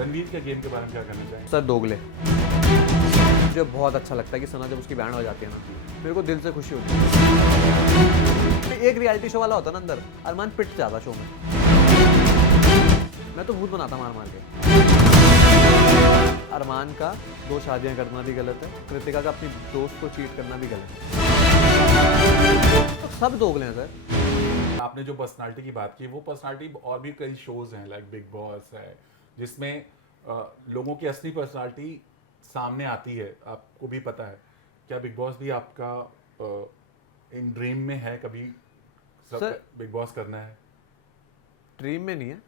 रणवीर के गेम के बारे में क्या कहना चाहेंगे? सर दोगले, मुझे बहुत अच्छा लगता है कि सना जब उसकी बैंड हो जाती है ना, मेरे को दिल से खुशी होती है। एक रियलिटी शो वाला होता है ना अंदर, अरमान पिट जाता शो में, मैं तो भूत बनाता मार मार के। अरमान का 2 शादियां करना भी गलत है, कृतिका का अपनी दोस्त को चीट करना भी गलत है, तो सब दोगले हैं सर। आपने जो पर्सनालिटी की बात की, वो पर्सनालिटी और भी कई शोज हैं, लाइक बिग बॉस है, जिसमें लोगों की असली पर्सनालिटी सामने आती है, आपको भी पता है। क्या बिग बॉस भी आपका इन ड्रीम में है कभी? सर बिग बॉस करना है? ड्रीम में नहीं है,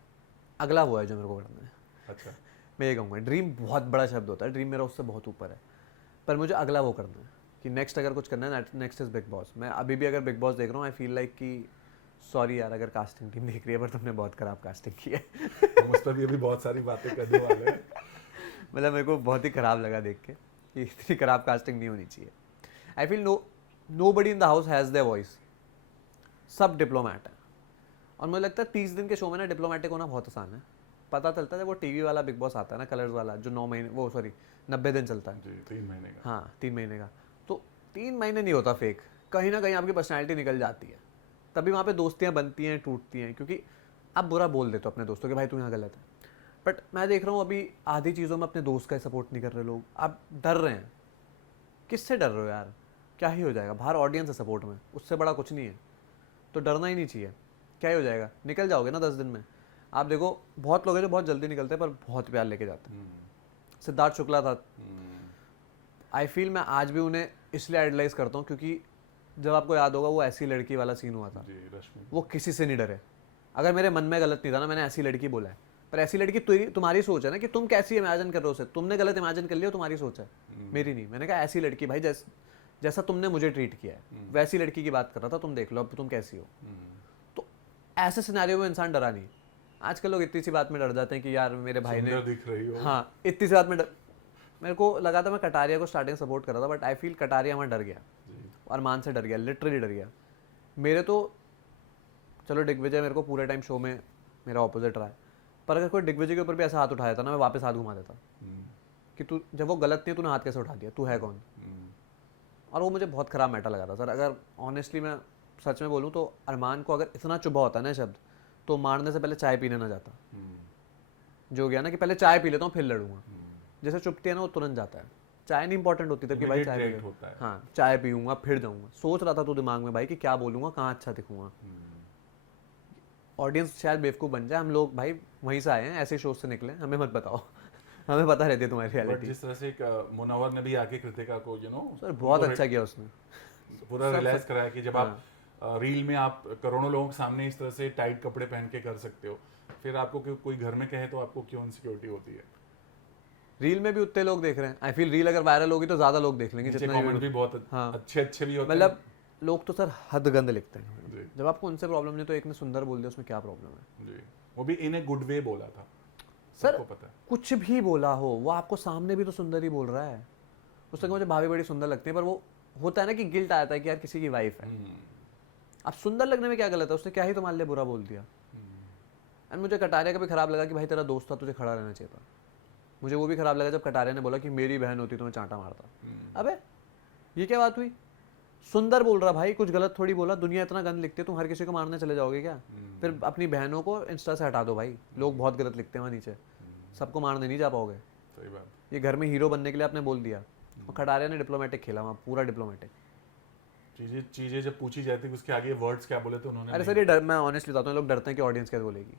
अगला वो है जो मेरे को करना है। अच्छा, मैं ये कहूँगा, ड्रीम बहुत बड़ा शब्द होता है, ड्रीम मेरा उससे बहुत ऊपर है, पर मुझे अगला वो करना है कि नेक्स्ट अगर कुछ करना है, नेक्स्ट इज बिग बॉस। मैं अभी भी अगर बिग बॉस देख रहा हूँ, आई फील लाइक कि सॉरी यार अगर कास्टिंग टीम देख रही है, पर तुमने बहुत खराब कास्टिंग की है। हम उस पर भी अभी बहुत सारी बातें करने वाले हैं। मतलब मेरे को बहुत ही खराब लगा देख के कि इतनी खराब कास्टिंग नहीं होनी चाहिए। I feel nobody in the house has their voice, सब डिप्लोमेट है, और मुझे लगता है 30 दिन के शो में ना डिप्लोमेटिक होना बहुत आसान है। पता चलता है जब वो टीवी वाला बिग बॉस आता है ना, कलर्स वाला, जो 9 महीने, वो सॉरी 90 दिन चलता है जी, 3 महीने का। हाँ 3 महीने का, तो 3 महीने नहीं होता फेक, कहीं ना कहीं आपकी पर्सनैलिटी निकल जाती है, तभी वहाँ पे दोस्तियाँ बनती हैं, टूटती हैं, क्योंकि आप बुरा बोल देते हो अपने दोस्तों के, भाई तू यहाँ गलत है। बट मैं देख रहा हूँ अभी आधी चीज़ों में अपने दोस्त का सपोर्ट नहीं कर रहे लोग, आप डर रहे हैं। किससे डर रहे हो यार? क्या ही हो जाएगा, बाहर ऑडियंस है सपोर्ट में, उससे बड़ा कुछ नहीं है, तो डरना ही नहीं चाहिए। क्या ही हो जाएगा, निकल जाओगे ना 10 दिन में। आप देखो बहुत लोग हैं जो बहुत जल्दी निकलते हैं पर बहुत प्यार लेके जाते हैं। सिद्धार्थ शुक्ला था, आई फील मैं आज भी उन्हें इसलिए आइडलाइज करता हूँ क्योंकि जब आपको याद होगा वो ऐसी लड़की वाला सीन हुआ था, जी, रश्मि। वो किसी से नहीं डरे। अगर मेरे मन में गलत नहीं था ना, मैंने ऐसी लड़की बोला है, पर ऐसी लड़की तुम्हारी सोच है ना कि तुम कैसी इमेजिन कर रहे हो उसे, तुमने गलत इमेजिन कर लिया, तुम्हारी सोच है, मेरी नहीं। मैंने कहा ऐसी लड़की भाई जैसा तुमने मुझे ट्रीट किया है वैसी लड़की की बात कर रहा था, तुम देख लो अब तुम कैसी हो। तो ऐसे सिनेरियो में इंसान डरा नहीं। आजकल लोग इतनी सी बात में डर जाते हैं कि यार मेरे भाई ने, सुंदर दिख रही हो। हाँ इतनी सी बात में मेरे को लगा था मैं कटारिया को स्टार्टिंग सपोर्ट कर रहा था, बट आई फील कटारिया वहाँ डर गया, अरमान से डर गया, लिटरली डर गया। मेरे तो चलो दिग्विजय मेरे को पूरे टाइम शो में मेरा ऑपोजिट रहा है, पर अगर कोई दिग्विजय के ऊपर भी ऐसा हाथ उठाया था ना, मैं वापस हाथ घुमा देता कि तू जब वो गलत नहीं, तूने हाथ कैसे उठा दिया, तू है कौन? और वो मुझे बहुत खराब मैटर लगा था सर। अगर ऑनेस्टली मैं सच में बोलूँ तो अरमान को अगर इतना चुभा होता ना शब्द, तो मारने से पहले चाय पीने ना जाता। जो गया ना कि पहले चाय पी लेता हूँ फिर लड़ूंगा, जैसे चुपती है ना वो तुरंत जाता है। चाय नहीं इंपॉर्टेंट होती तब कि भाई चाय पी होता है। हाँ चाय पीऊंगा फिर जाऊंगा। सोच रहा था तो दिमाग में भाई कि क्या बोलूंगा, कहाँ अच्छा दिखूंगा। ऑडियंस शायद बेवकूफ़ बन जाए, हम लोग भाई वहीं से आए हैं, ऐसे शो से निकले, हमें मत बताओ। हमें पता रहती है तुम्हारी बट रियलिटी। जिस तरह से एक मुनव्वर ने भी आके कृतिका को सर बहुत अच्छा किया उसने, पूरा रियलाइज कराया कि जब आप रील में आप करोड़ों लोगों के सामने इस तरह से टाइट कपड़े पहन के कर सकते हो, फिर आपको कोई घर में कहे तो आपको क्यों इनसिक्योरिटी होती है? रील में भी उतने लोग देख रहे हैं। आई फील रील अगर वायरल होगी तो ज्यादा लोग देख लेंगे, जितना कमेंट भी बहुत अच्छे भी होते हैं। मतलब लोग तो सर हद गंद लिखते हैं। जब आपको उनसे प्रॉब्लम नहीं तो एक ने सुंदर बोल दिया, उसमें क्या प्रॉब्लम है? जी, वो भी इन ए गुड वे बोला था सर, पता है। कुछ भी बोला हो, वो आपको सामने भी तो सुंदर ही बोल रहा है। उसने कहा मुझे भाभी बड़ी सुंदर लगती है, पर वो होता है ना कि गिल्ट आता है कि यार किसी की वाइफ है। अब सुंदर लगने में क्या गलत है? उसने क्या ही तुम्हारे लिए बुरा बोल दिया। एंड मुझे कटारिया का भी खराब लगा कि भाई तेरा दोस्त था, तुझे खड़ा रहना चाहिए था। मुझे वो भी खराब लगा जब कटारिया ने बोला कि मेरी बहन होती तो मैं चांटा मारता। अबे ये क्या बात हुई? सुंदर बोल रहा भाई, कुछ गलत थोड़ी बोला। दुनिया इतना गंद लिखती है, तुम हर किसी को मारने चले जाओगे क्या? फिर अपनी बहनों को इंस्टा से हटा दो भाई, लोग बहुत गलत लिखते हैं वहाँ नीचे, सबको मारने नहीं जा पाओगे। सही बात। ये घर में हीरो बनने के लिए आपने बोल दिया, और कटारिया ने डिप्लोमेटिक खेला वहाँ, पूरा डिप्लोमेटिक। चीजें जब पूछी जाती है उसके आगे वर्ड्स क्या बोले थे उन्होंने? अरे सर ये डर, मैं ऑनेस्टली बताता हूँ, लोग डरते हैं कि ऑडियंस क्या बोलेगी।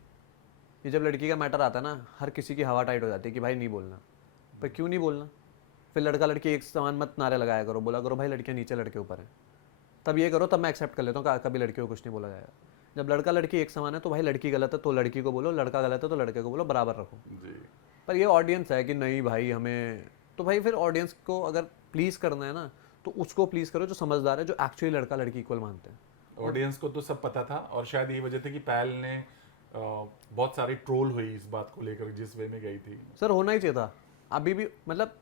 ये जब लड़की का मैटर आता है ना, हर किसी की हवा टाइट हो जाती है कि भाई नहीं बोलना। पर क्यों नहीं बोलना? फिर लड़का लड़की एक समान मत नारे लगाया करो, बोला करो भाई लड़कियाँ नीचे लड़के ऊपर हैं, तब ये करो, तब मैं एक्सेप्ट कर लेता हूँ कभी लड़कियों को कुछ नहीं बोला जाएगा। जब लड़का लड़की एक समान है तो भाई लड़की गलत है तो लड़की को बोलो, लड़का गलत है तो लड़के को बोलो, बराबर रखो। पर ये ऑडियंस है कि नहीं भाई हमें, तो भाई फिर ऑडियंस को अगर प्लीज़ करना है ना तो उसको प्लीज़ करो जो समझदार है, जो एक्चुअली लड़का लड़की इक्वल मानते हैं। ऑडियंस को तो सब पता था, और शायद यही वजह थी कि पायल ने बहुत सारी ट्रोल हुई इस बात को लेकर जिस वे में गई थी। सर होना ही चाहिए था। अभी भी मतलब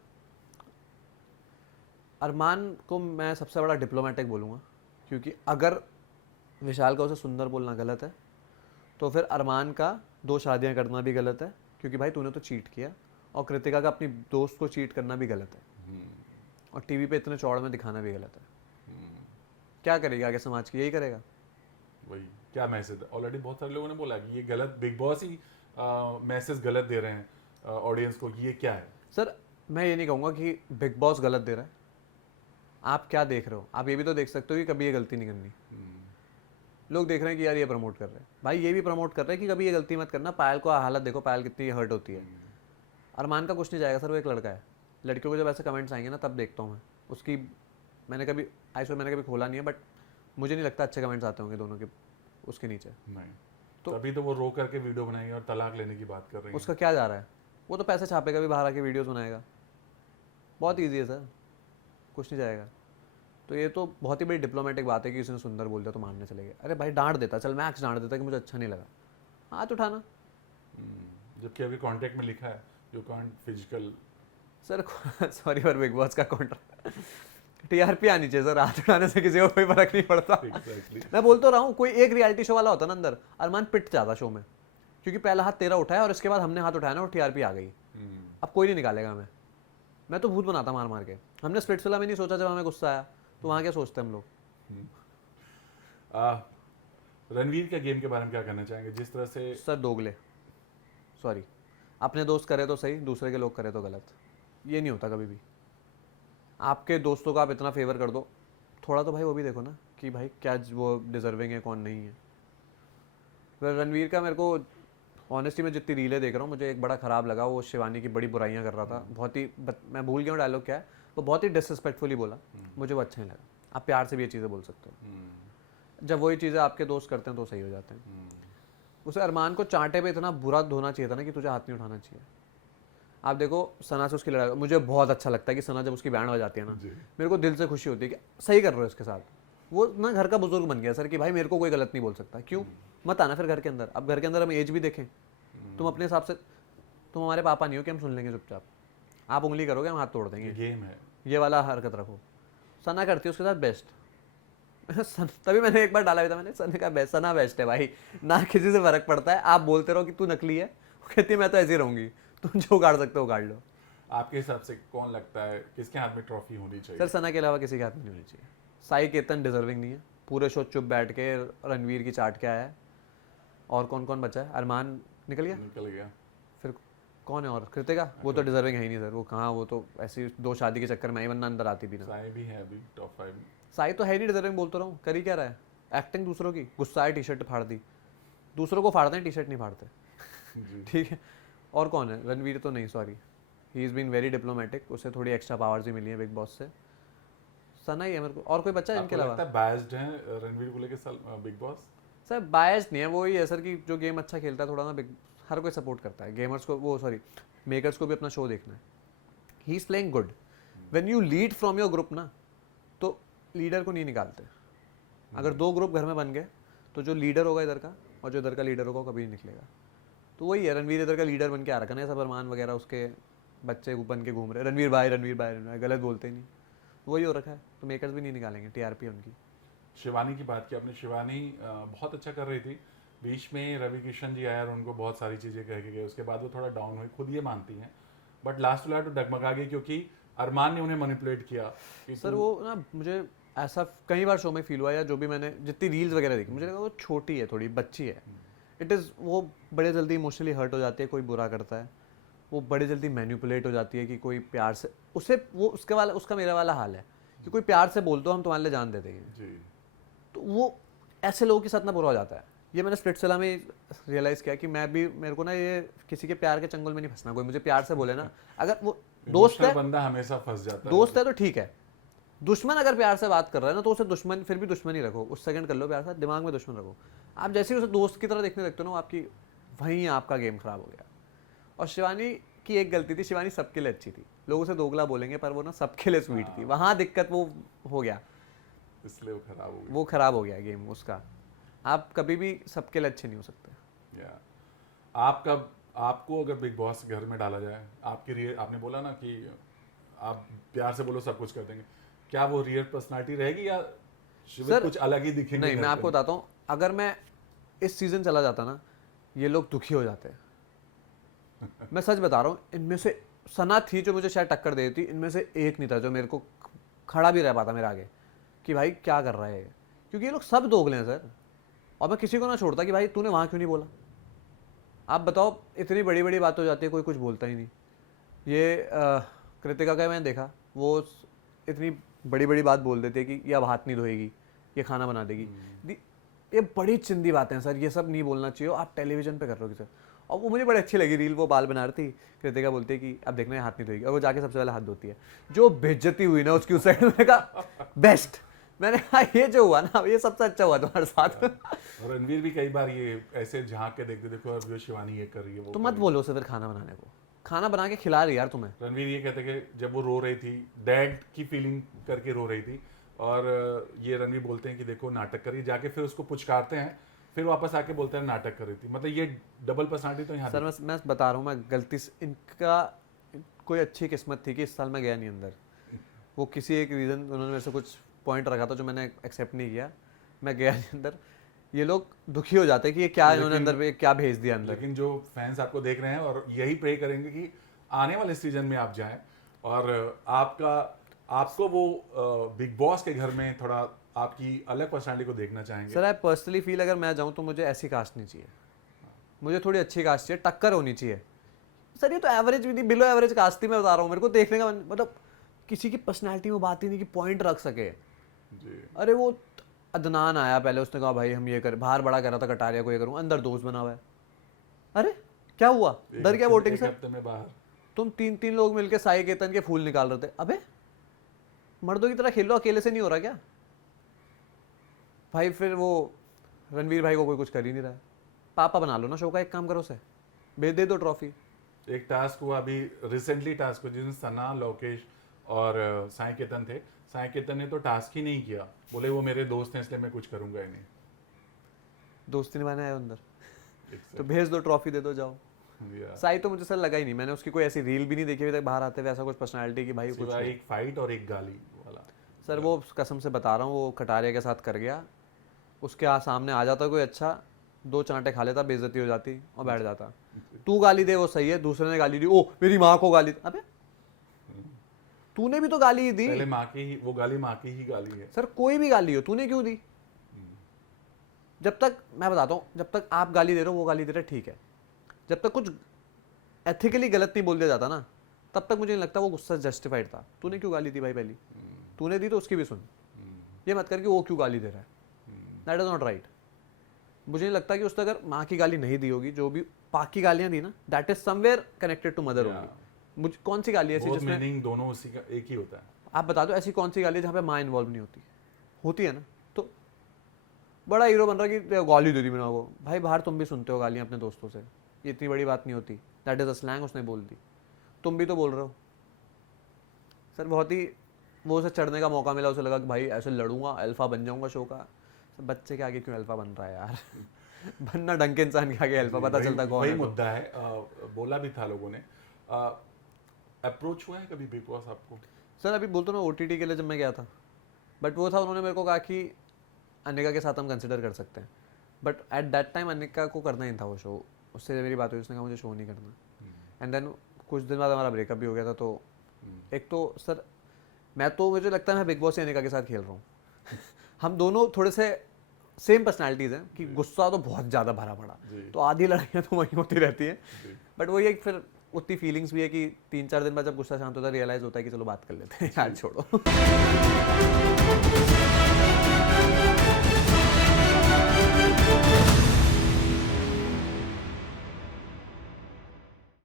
अरमान को मैं सबसे बड़ा डिप्लोमेटिक बोलूँगा, क्योंकि अगर विशाल का उसे सुंदर बोलना गलत है तो फिर अरमान का 2 शादियां करना भी गलत है, क्योंकि भाई तूने तो चीट किया, और कृतिका का अपनी दोस्त को चीट करना भी गलत है, और टीवी पे इतने चौड़ में दिखाना भी गलत है। क्या करेगा आगे समाज की, यही करेगा। वही क्या मैसेज, ऑलरेडी बहुत सारे लोगों ने बोला कि ये गलत, बिग बॉस ही मैसेज गलत दे रहे हैं ऑडियंस को, ये क्या है? सर मैं ये नहीं कहूँगा कि बिग बॉस गलत दे रहा है, आप क्या देख रहे हो, आप ये भी तो देख सकते हो कि कभी ये गलती नहीं करनी। लोग देख रहे हैं कि यार ये प्रमोट कर रहे हैं, भाई ये भी प्रमोट कर रहे हैं कि कभी ये गलती मत करना। पायल को हालत देखो, पायल कितनी हर्ट होती है। अरमान का कुछ नहीं जाएगा सर, वो एक लड़का है। लड़कियों को जब ऐसे कमेंट्स आएंगे ना तब देखता हूँ मैं उसकी, मैंने कभी खोला नहीं है, बट मुझे नहीं लगता अच्छे कमेंट्स आते होंगे दोनों के उसके नीचे। नहीं तो अभी तो वो रो करके वीडियो बनाएंगे और तलाक लेने की बात कर रही है। उसका क्या जा रहा है, वो तो पैसे छापेगा भी, बाहर आके वीडियोस बनाएगा, बहुत ईजी है सर, कुछ नहीं जाएगा। तो ये तो बहुत ही बड़ी डिप्लोमेटिक बात है कि उसने सुंदर बोल दिया तो मानने चले गए। अरे भाई डांट देता, चल मैक्स डांट देता कि मुझे अच्छा नहीं लगा, हाथ उठाना। जबकि अभी कॉन्ट्रैक्ट में लिखा है you can't physical. Sir sorry for big boss का कॉन्ट्रैक्ट, टीआरपी आनी चाहिए सर, हाथ उठाने से किसी को कोई फर्क नहीं पड़ता। Exactly. मैं बोल तो रहा हूँ, कोई एक रियलिटी शो वाला होता ना अंदर, अरमान पिट जाता शो में, क्योंकि पहला हाथ तेरा उठाया और इसके बाद हमने हाथ उठाया ना और टीआरपी आ गई। अब कोई नहीं निकालेगा हमें, मैं तो भूत बनाता मार मार के। हमने स्प्लिट्सविला में नहीं सोचा जब हमें गुस्सा आया, तो वहाँ क्या सोचते हम लोग। रणवीर के गेम के बारे में क्या कहना चाहेंगे, जिस तरह से? सर दोगले, सॉरी, अपने दोस्त करे तो सही, दूसरे के लोग करे तो गलत, ये नहीं होता कभी भी। आपके दोस्तों का आप इतना फेवर कर दो, थोड़ा तो भाई वो भी देखो ना कि भाई क्या वो डिजर्विंग है कौन नहीं है। फिर रणवीर का मेरे को ऑनेस्टली मैं जितनी रीलें देख रहा हूँ, मुझे एक बड़ा ख़राब लगा, वो शिवानी की बड़ी बुराइयां कर रहा था, बहुत ही मैं भूल गया हूँ डायलॉग क्या है, वो बहुत ही डिसरिस्पेक्टफुली बोला, मुझे वो अच्छा नहीं लगा। आप प्यार से भी ये चीज़ें बोल सकते हो, जब वही चीज़ें आपके दोस्त करते हैं तो सही हो जाते हैं। उसे अरमान को चांटे पे इतना बुरा धोना चाहिए था ना कि तुझे हाथ नहीं उठाना चाहिए। आप देखो सना से उसकी लड़ाई, मुझे बहुत अच्छा लगता है कि सना जब उसकी बैंड बजाती है ना, मेरे को दिल से खुशी होती है कि सही कर रहे हो इसके साथ। वो ना घर का बुजुर्ग बन गया सर कि भाई मेरे को कोई गलत नहीं बोल सकता, क्यों मत आना फिर घर के अंदर। अब घर के अंदर हम एज भी देखें, तुम अपने हिसाब से, तुम हमारे पापा नहीं हो कि हम सुन लेंगे चुपचाप, आप उंगली करोगे हम हाथ तोड़ देंगे, गेम है, ये वाला हरकत रखो। सना करती है उसके साथ बेस्ट। तभी मैंने एक बार डाला भी था, मैंने सना का बेस्ट, सना बेस्ट है भाई, ना किसी से फर्क पड़ता है। आप बोलते रहो कि तू नकली है, वो कहती है मैं तो ऐसी रहूंगी, तुम जो उगाड़ सकते हो उगाड़ लो। आपके हिसाब से कौन लगता है किसके हाथ में ट्रॉफी होनी चाहिए? सर सना के अलावा किसी के हाथ में नहीं होनी चाहिए। साई केतन डिजर्विंग नहीं है, पूरे शो चुप बैठ के रणवीर की चाट के आया है। और कौन कौन बचा है? अरमान निकल गया, फिर कौन है? और कृतिका, वो तो डिजर्विंग है ही नहीं सर, वो कहाँ, वो तो ऐसी दो शादी के चक्कर में ही वरना अंदर आती भी ना। साई भी है अभी टॉप 5 में। साई तो है नहीं डिजर्विंग, बोलता रहा हूँ, कर ही क्या रहा है, एक्टिंग दूसरों की। गुस्सा है, टी शर्ट फाड़ दी, दूसरों को फाड़ते हैं, टी शर्ट नहीं फाड़ते। ठीक है। और कौन है? रणवीर तो नहीं, sorry, he is been very diplomatic, उसे थोड़ी एक्स्ट्रा पावर्स ही मिली है बिग बॉस से। सना ही है मेरे को, और कोई बच्चा है इनके अलावा? बायस्ड है रणवीर को लेकर बिग बॉस? सर बायस्ड नहीं है, वो ही है सर कि जो गेम अच्छा खेलता है थोड़ा ना, हर कोई सपोर्ट करता है गेमर्स को, वो सॉरी मेकर्स को भी अपना शो देखना है। He is playing good. When you lead from your group ना, तो लीडर को नहीं निकालते। अगर दो ग्रुप घर में बन गए तो जो लीडर होगा इधर का और जो इधर का लीडर होगा वो कभी नहीं निकलेगा। तो वही है, रणवीर इधर का लीडर बन के आ रखा है, सब अरमान वगैरह उसके बच्चे बन के घूम रहे, रणवीर भाई रणवीर भाई रणवीर भाई, गलत बोलते ही नहीं, वही हो रखा है। तो मेकर्स भी नहीं निकालेंगे, टीआरपी उनकी। शिवानी की बात की आपने, शिवानी बहुत अच्छा कर रही थी, बीच में रवि किशन जी आया और उनको बहुत सारी चीज़ें कह के गए, उसके बाद वो थोड़ा डाउन हुई, खुद ये मानती हैं, बट लास्ट टू लास्ट डगमगा गई क्योंकि अरमान ने उन्हें मैनिपुलेट किया कि सर वो ना, मुझे ऐसा कई बार शो में फील हुआ, या जो भी मैंने जितनी रील्स वगैरह देखी, मुझे लगा वो छोटी है, थोड़ी बच्ची है। इट इज़, वो बड़े जल्दी इमोशनली हर्ट हो जाती है, कोई बुरा करता है, वो बड़े जल्दी मैनिपुलेट हो जाती है कि कोई प्यार से उसे, वो उसके वाला, उसका मेरा वाला हाल है कि कोई प्यार से बोल दो हम तुम्हारे लिए जान दे देंगे जी। तो वो ऐसे लोगों के साथ ना बुरा हो जाता है। ये मैंने स्प्लिट्सविला में रियलाइज़ किया कि मैं भी, मेरे को ना ये किसी के प्यार के चंगुल में नहीं फंसना। कोई मुझे प्यार से बोले ना, अगर वो दोस्त है, बंदा हमेशा फंस जाता है, दोस्त है तो ठीक है, दुश्मन अगर प्यार से बात कर रहा है ना तो उसे दुश्मन, फिर भी दुश्मन ही रखो, उस सेकंड कर लो प्यार से, दिमाग में दुश्मन रखो। आप जैसे ही उसे दोस्त की तरह देखने लगते हो ना, आपकी वहीं आपका गेम खराब हो गया। और शिवानी की एक गलती थी, शिवानी सबके लिए अच्छी थी, लोग उसे दोगला बोलेंगे पर वो ना सबके लिए स्वीट थी, वहाँ दिक्कत वो हो गया, इसलिए वो खराब हो गया, वो खराब हो गया गेम उसका। आप कभी भी सबके लिए अच्छे नहीं हो सकते। आपको अगर बिग बॉस घर में डाला जाए, आपने बोला ना कि आप प्यार से बोलो सब कुछ कर देंगे, क्या वो रियल पर्सनालिटी रहेगी या शिविर कुछ अलग ही दिखेंगे? नहीं, मैं आपको बताता हूँ, अगर मैं इस सीजन चला जाता ना, ये लोग दुखी हो जाते हैं, मैं सच बता रहा हूँ, इनमें से सना थी जो मुझे शायद टक्कर दे देती, इनमें से एक नहीं था जो मेरे को खड़ा भी रह पाता मेरे आगे कि भाई क्या कर रहा है ये। क्योंकि ये लोग सब दोगले हैं सर, और मैं किसी को ना छोड़ता कि भाई तूने वहाँ क्यों नहीं बोला। आप बताओ, इतनी बड़ी बड़ी बात हो जाती है, कोई कुछ बोलता ही नहीं। ये कृतिका का मैंने देखा, वो इतनी बड़ी बड़ी बात बोल देती है कि ये अब हाथ नहीं धोएगी, ये खाना बना देगी। ये बड़ी चिंदी बातें हैं सर, ये सब नहीं बोलना चाहिए, आप टेलीविजन पे कर रहे हो सर। और वो मुझे बड़ी अच्छी लगी रील, वो बाल बना रही थी, कृतिका बोलती है कि अब देखना ये हाथ नहीं धोएगी, और वो जाके सबसे पहले हाथ धोती है। जो बेइज्जती हुई ना उसकी उस साइड में, कहा बेस्ट। मैंने कहा ये जो हुआ ना, ये सबसे अच्छा हुआ तुम्हारे साथ। और रणवीर भी कई बार ये ऐसे झांक के देखते, देखो अब जो शिवानी ये कर रही है वो तो मत बोलो उसे फिर खाना बनाने को, खाना बना के खिला रही यार तुम्हें। रणवीर ये कहते कि जब वो रो रही थी, डैड की फीलिंग करके रो रही थी, और ये रणवीर बोलते हैं कि देखो नाटक करिए, जाके फिर उसको पुचकारते हैं, फिर वापस आके बोलते हैं नाटक कर रही थी। मतलब ये डबल पर्सनालिटी तो यहाँ सर मैं बता रहा हूँ, मैं गलती से, इनका कोई अच्छी किस्मत थी कि इस साल मैं गया नहीं अंदर। वो किसी एक रीज़न उन्होंने मेरे से कुछ पॉइंट रखा था जो मैंने एक्सेप्ट नहीं किया, मैं गया नहीं अंदर। ये लोग दुखी हो जाते हैं कि ये क्या इन्होंने अंदर पे क्या भेज दिया अंदर। लेकिन जो फैंस आपको देख रहे हैं और यही प्रे करेंगे कि आने वाले सीजन में आप जाएं और आपको वो बिग बॉस के घर में थोड़ा आपकी अलग पर्सनालिटी को देखना चाहेंगे। सर आई पर्सनली फील अगर मैं जाऊँ तो मुझे ऐसी कास्ट नहीं चाहिए, मुझे थोड़ी अच्छी कास्ट चाहिए, टक्कर होनी चाहिए। सर ये तो एवरेज भी नहीं, बिलो एवरेज कास्ट थी, मैं बता रहा हूँ। मेरे को देखने का मतलब किसी की पर्सनैलिटी में बात ही नहीं कि पॉइंट रख सके जी। अरे वो अदनान आया पहले, उसने कहा भाई हम ये कर, बाहर बड़ा कर रहा था कटारिया को ये करूँ, अंदर दोस्त बना हुआ है। अरे क्या हुआ, डर क्या वोटिंग से? हफ्ते में बाहर तुम तीन लोग मिलके साई केतन के फूल निकाल रहे थे। अबे मर्दों की तरह खेलो, अकेले से नहीं हो रहा क्या भाई? फिर वो रणवीर भाई को कोई कुछ कर ही नहीं रहा है, पापा बना लो ना शो का, एक काम करो, से भेज दे दो ट्रॉफी। एक टास्क हुआ अभी रिसेंटली, टास्क हुआ जिसमें सना, लोकेश और साई केतन थे। साई केतन ने तो टास्क ही नहीं किया, बोले वो मेरे दोस्त हैं इसलिए मैं कुछ करूंगा ही नहीं। दोस्ती निभाने आए अंदर तो भेज दो ट्रॉफी, दे दो, जाओ। साई तो मुझे सर लगा ही नहीं, मैंने उसकी कोई ऐसी रील भी नहीं देखी अभी तक बाहर आते हुए, ऐसा कुछ पर्सनालिटी की भाई कुछ एक फाइट और एक गाली वाला। सर वो कसम से बता रहा हूँ, वो कटारिया के साथ कर गया, उसके सामने आ जाता कोई अच्छा, दो चांटे खा लेता, बेइज्जती हो जाती और बैठ जाता। तू गाली दे वो सही है, दूसरे ने गाली दी, ओ मेरी माँ को गाली, अबे तूने भी तो गाली ही दी। पहले माँ की ही वो गाली, माँ की ही गाली है सर कोई भी गाली हो, तूने क्यों दी? जब तक मैं बताता हूँ, जब तक आप गाली दे रहे हो, वो गाली दे रहे, ठीक है, जब तक कुछ एथिकली गलत नहीं बोल दिया जाता ना, तब तक मुझे नहीं लगता वो गुस्सा जस्टिफाइड था। तूने क्यों गाली दी भाई? पहली तूने दी तो उसकी भी सुन, ये मत कर कि वो क्यों गाली दे रहा है, दैट इज नॉट राइट। मुझे नहीं लगता कि उसने अगर माँ की गाली नहीं दी होगी, जो भी बाकी गालियां दी ना, that is somewhere connected to mother होगी। मुझे कौन सी गाली ऐसी जिसमें मीनिंग दोनों उसी का एक ही होता है? आप बता दो ऐसी कौन सी गाली है जहाँ पे माँ इन्वॉल्व नहीं होती? होती है ना। तो बड़ा हीरो बन रहा है कि गाली दे दी मैंने वो। भाई बाहर तुम भी सुनते हो गालियाँ अपने दोस्तों से, ये इतनी बड़ी बात नहीं होती, दैट इज अ स्लैंग, उसने बोल दी, तुम भी तो बोल रहे हो। सर बहुत ही वो उसे चढ़ने का मौका मिला, उसे लगा कि भाई ऐसे लड़ूंगा, अल्फा बन जाऊंगा शो का। बच्चे के आगे क्यों अल्फा बन रहा है यार? बनना ढंग के इंसान के आगे अल्फा, पता चलता कौन है। वही मुद्दा है, बोला भी था लोगों ने। अप्रोच हुआ है कभी बिग बॉस आपको? सर अभी बोलते ना ओटीटी के लिए जब मैं गया था, बट वो था, उन्होंने मेरे को कहा कि अनिका के साथ हम कंसिडर कर सकते हैं, but at that time Anika को करना ही था वो शो। उससे मेरी बात हुई, उसने कहा मुझे शो नहीं करना। एंड देन कुछ दिन बाद हमारा ब्रेकअप भी हो गया था। तो एक तो सर मैं तो, मुझे लगता है मैं बिग बॉस से अनिका के साथ खेल रहा हूँ। हम दोनों थोड़े से सेम पर्सनालिटीज़ हैं कि गुस्सा तो बहुत ज़्यादा भरा पड़ा, तो आधी लड़ाइयाँ तो वहीं होती रहती हैं। बट वही एक फिर उतनी फीलिंग्स भी है कि 3-4 दिन बाद जब गुस्सा शांत होता है, रियलाइज़ होता है कि चलो बात कर लेते हैं यार, छोड़ो।